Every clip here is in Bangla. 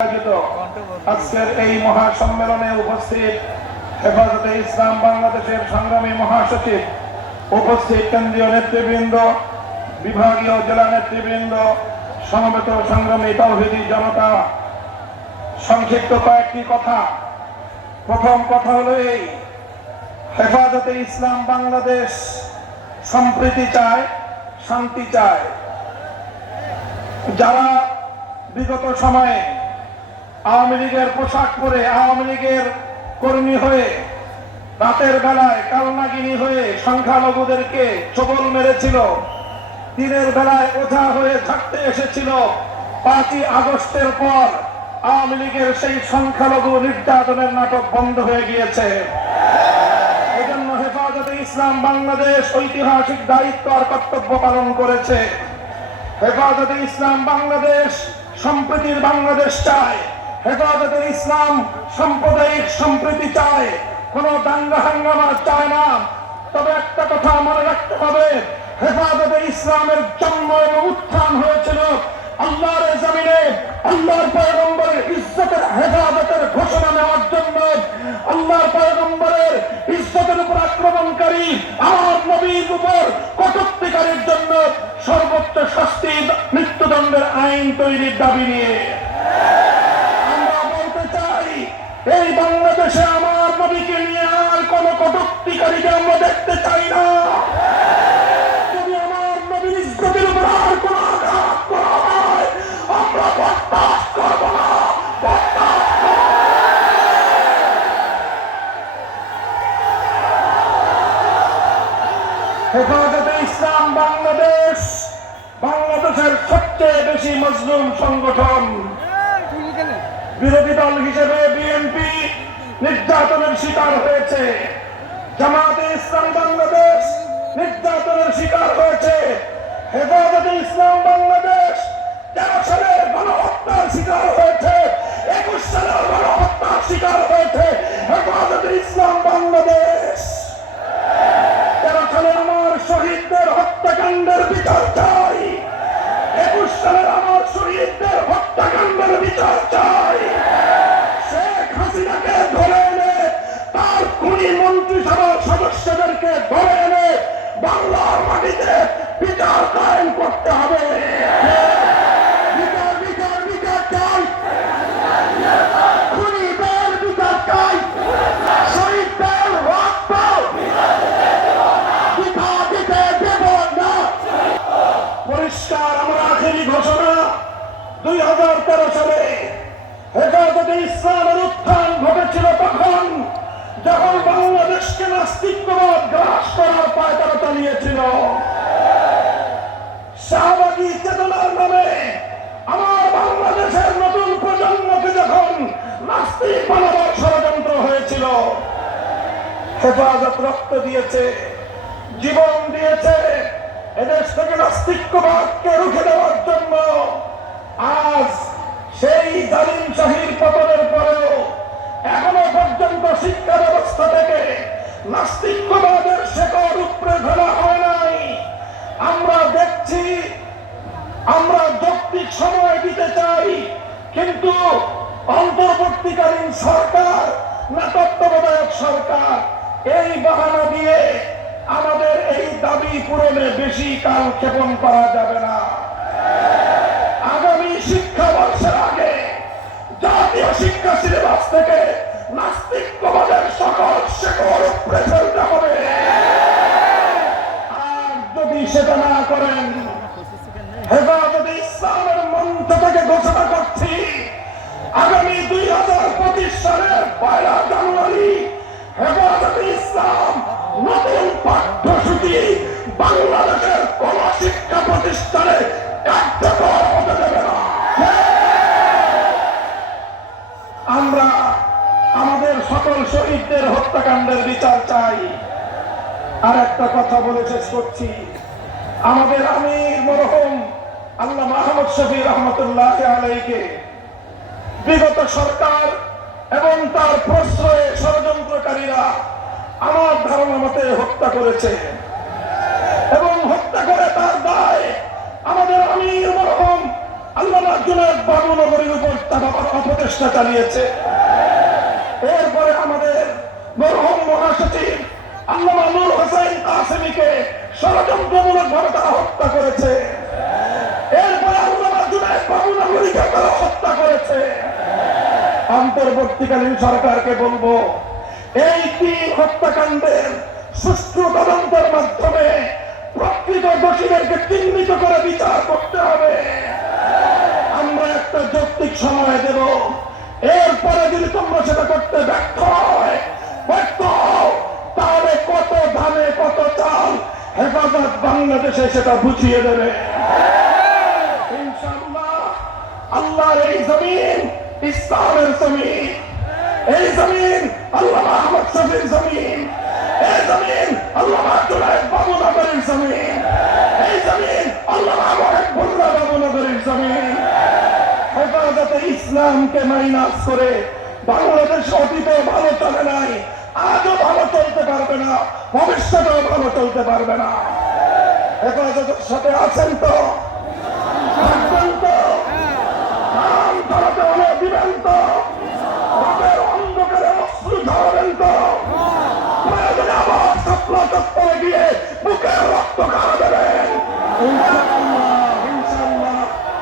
আজকের এই মহাসম্মেলনে উপস্থিত হেফাজতে ইসলাম বাংলাদেশের সংগ্রামী মহাসচিব, উপস্থিত কেন্দ্রীয় নেতৃবৃন্দ, বিভাগীয় জেলা নেতৃবৃন্দ, সমবেত সংগ্রামী তাওহীদি জনতা, সংক্ষিপ্ত কয়েকটি কথা। প্রথম কথা হলো এই, হেফাজতে ইসলাম বাংলাদেশ সম্প্রীতি চায়, শান্তি চায়। যারা বিগত সময়ে আওয়ামী লীগের পোশাক পরে আওয়ামী লীগের কর্মী হয়ে রাতের বেলায় কালনাগিনী হয়ে সংখ্যালঘুদেরকে ছোবল মেরেছিল, দিনের বেলায় ওঝা হয়ে থাকতে এসেছিল, 5ই আগস্টের পর আওয়ামী লীগের সেই সংখ্যালঘু নির্যাতনের নাটক বন্ধ হয়ে গিয়েছে। এজন্য হেফাজতে ইসলাম বাংলাদেশ ঐতিহাসিক দায়িত্ব আর কর্তব্য পালন করেছে। হেফাজতে ইসলাম বাংলাদেশ সম্প্রীতির বাংলাদেশ চায়। হেফাজতে ইসলাম সাম্প্রদায়িক সম্প্রীতি চায়, কোন দাঙ্গা হাঙ্গামা চায় না। তবে একটা কথা মনে রাখতে হবে, হেফাজতে ইসলামের জন্ম এবং উত্থান হয়েছিল আল্লাহর জমিনে আল্লাহর পয়গম্বরের ইজ্জতের হেফাজতের ঘোষণা নেওয়ার জন্য। আল্লাহর পয়গম্বরের ইজ্জতের উপর আক্রমণকারী আমার নবীর উপর কটূক্তিকারীর জন্য সর্বোচ্চ শাস্তি মৃত্যুদণ্ডের আইন তৈরির দাবি নিয়ে আমরা বলতে চাই, এই বাংলাদেশে আমার নবীকে নিয়ে আর কোন কটূক্তিকারীকে আমরা দেখতে চাই না। যদি আমার নবীর ইজ্জতের উপর আর কোন আঘাত করা হয়, আমরা বরদাস্ত করব না। হেফাজতে ইসলাম বাংলাদেশ বাংলাদেশের সবচেয়ে বেশি মজলুম সংগঠন। বিরোধী দল হিসেবে বিএনপি নির্যাতনের শিকার হয়েছে, জামায়াতে ইসলাম বাংলাদেশ নির্যাতনের শিকার হয়েছে, হেফাজতে ইসলাম বাংলাদেশ 13 সালের গণহত্যার শিকার হয়েছে, 21 সালের গণহত্যার শিকার হয়েছে। হেফাজতে ইসলাম বাংলাদেশ 13 সালে আমার শহীদদের হত্যাকাণ্ডের বিচার চাই, 21 সালের আমার শহীদদের হত্যাকাণ্ডের বিচার চাই। শেখ হাসিনাকে ধরে এনে তার খুনি মন্ত্রিসভার সদস্যদেরকে ধরে এনে বাংলার মাটিতে বিচার কায়েম করতে হবে। বিচার বিচার বিচার চাই, খুনিদের বিচার চাই, শহীদদের রক্ত বিধা দিতে দেব না। পরিষ্কার আমরা আখেরি ঘোষণা, 2013 সালে হেফাজতে ইসলামের উত্থান ঘটেছিল তখন, যখন বাংলাদেশকে নাস্তিকবাদ গ্রাস করার পায়তারা চালিয়েছিল। শাহবাগী চেতনার নামে আমার বাংলাদেশের নতুন প্রজন্মকে যখন নাস্তিক বানাবার ষড়যন্ত্র হয়েছিল, হেফাজত রক্ত দিয়েছে, জীবন দিয়েছে এদেশ থেকে নাস্তিকবাদকে রুখে দেওয়ার জন্য। আজ সেই জালিম শাহীর পতনের পরেও এখনো পর্যন্ত শিক্ষা ব্যবস্থা থেকে নাস্তিকবাদের শেকড় উপড়ে ফেলা হয় নাই। আমরা দেখছি, আমরা যৌক্তিক সময় দিতে চাই, কিন্তু অন্তর্বর্তীকালীন সরকার না তত্ত্বাবধায়ক সরকার এই বাহানা দিয়ে আমাদের এই দাবি পূরণে বেশি কাল ক্ষেপণ করা যাবে না। আগামী শিক্ষাবর্ষের আগে জাতীয় শিক্ষা সিলেবাস থেকে নাস্তিকবাদের সকল শেকড় উপড়ে ফেলতে হবে। আর যদি সেটা না করেন, হেফাজতে ইসলামের মঞ্চ থেকে ঘোষণা করছি, আগামী 2025 সালের 1 জানুয়ারি হেফাজতে ইসলাম নতুন পাঠ্যসূচি বাংলাদেশের কোন শিক্ষা প্রতিষ্ঠানে কার্যকর হতে দেবে না। আমরা আমাদের সকল শহীদদের হত্যাকাণ্ডের বিচার চাই। আর একটা কথা বলে শেষ করছি, আমাদের আমির মরহুম আল্লামা আহমদ শফি রহমতুল্লাহ আলাইহিকে বিগত সরকার এবং তার প্রশ্রয়ে ষড়যন্ত্রকারীরা আমার ধারণা মতে হত্যা করেছে, এবং হত্যা করে তার দায় আমাদের আমির মরহুম আল্লামা আল্লামা জুনায়েদ বাবুনগরীর উপর তারা অপচেষ্টা চালিয়েছে। এরপরে আমাদের মরহুম মহাসচিব আল্লামা নূর হোসেন কাসেমীকে ষড়যন্ত্রমূলকভাবে তারা হত্যা করেছে। এরপরে আল্লামা জুনায়েদ বাবুনগরীকে তারা হত্যা করেছে। অন্তর্বর্তীকালীন সরকারকে বলবো, এই 3 হত্যাকাণ্ডের সুষ্ঠু তদন্তের মাধ্যমে প্রকৃত দোষীদেরকে চিহ্নিত করে বিচার করতে হবে। আমরা একটা যৌক্তিক সময় দেব, এরপরে যদি তোমরা সেটা করতে ব্যর্থ হও, তাহলে কত ধানে কত চাল হেফাজত বাংলাদেশে সেটা বুঝিয়ে দেবে ইনশাআল্লাহ। আল্লাহর এই জমিন ইসলামের জমিন, এই জমিন আল্লামা আহমদ শফির জমিন, এই জমিন আল্লামা জুনায়েদ বাবুনগরীর জমিন, এই জমিন আল্লামা মুহিবুল্লাহ বাবুনগরীর জমিন। হেফাজতে ইসলামকে মাইনাস করে বাংলাদেশ অতীতে ভালো চলে নাই, আজও ভালো চলতে পারবে না, ভবিষ্যতেও ভালো চলতে পারবে না। হেফাজতের সাথে আছেন তো? থাকবেন তো? নাম ধরাতে হলে দিবেন তো? বাপের অন্ধকারে অশ্রু ঝরাবেন তো? প্রয়োজনে আবার শাপলা চত্বরে গিয়ে বুকের রক্ত খাওয়া দেবেন ইনশাআল্লাহ।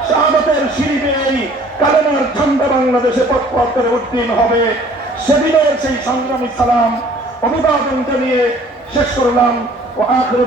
শাহাদাতের সিঁড়ি বেয়েই কালেমার ঝান্ডা বাংলাদেশে পথ করে উত্তীর্ণ হবে। সেদিনের সেই সংগ্রামী সালাম অভিবাদন জানিয়ে শেষ করলাম। ও আখির